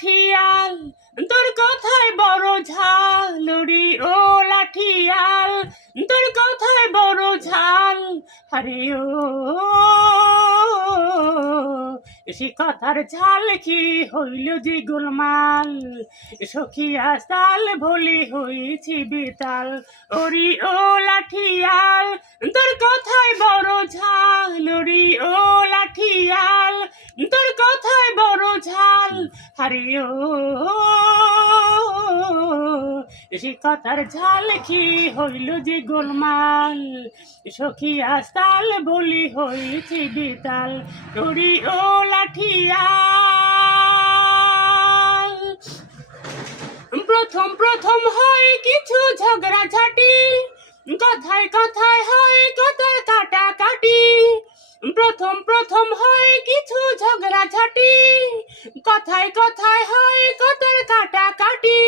লাঠিয়াল তোর কথায় বড় ঝাল ওরে ও লাঠিয়াল তোর কথায় বড় ঝাল আরে ও সে কথার ঝাল কি হইল যে গোলমাল সখিয়া সাল ভোলে হয়েছি বেতাল ওরি ও লাঠিয়াল তোর কথায় বড় ঝাল ওরি ও লাঠিয়াল তোর কথায় বড় ঝাল আরে ও সে কথার ঝাল কি হইল যে গোলমাল সখিয়া সাল বলি হয়েছে বেতাল ওরি ও লাঠিয়াল প্রথম প্রথম হয় কিছু ঝগড়াঝাটি কথায় কথায় হয় কথার কাটাকাটি প্রথম প্রথম হয় কিছু ঝগড়াঝাটি কথায় কথায় হয় কথার কাটাকাটি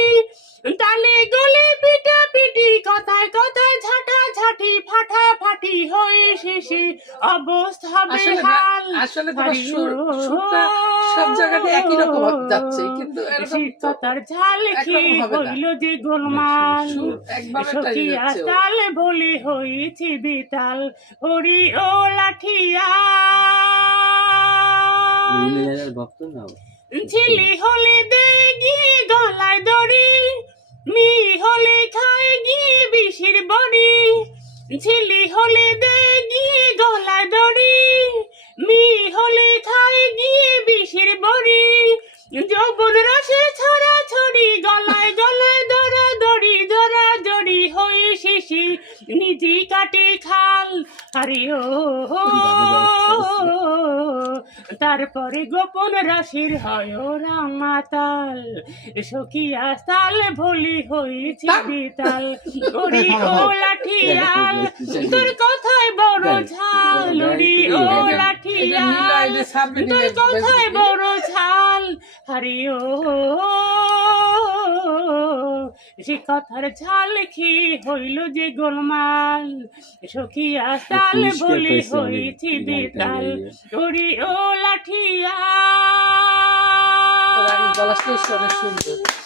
তালে গলে পিটা পিটি কথায় কথায় ঝাঁটাঝাঁটি ফাটাফাটি হয়ে শেষে অবস্থা বেহাল আসলে তোমার সুরটা সব জায়গাতে একই রকম যাচ্ছে, কিন্তু কথার ঝাল খেয়ে হইল যে গোলমাল সখিয়া তাল বলে হয়েছে বেতাল হরি ও লাঠিয়াল ছেলে হলে দে গিয়ে গলায় দড়ি মেয়ে হলে খায় গিয়ে বিষের বড়ি ছেলে হলে দে গিয়ে গলায় দড়ি মেয়ে হলে খায় গিয়ে বিষের বড়ি যৌবন রসে ছড়া ছড়ি গলায় গলায় দড়া দড়ি ধরা দড়ি হয়ে শেষে নিজে কাটে খাল আরে ও তারপরে গোপন রাশির হয় রামাতাল সখিয়া সাল ভোলি হয়েছে বেতাল ওরি ও লাঠিয়াল তোর কথায় বড় ঝাল ওরি ও লাঠিয়াল তোর কথায় বড় ঝাল আরে ও সে কথার ঝাল খেয়ে হইল যে গোলমাল সখিয়া সাল বলে হয়েছে বেতাল ওরে ও লাঠিয়াল। গলা শেষ অনেক সুন্দর।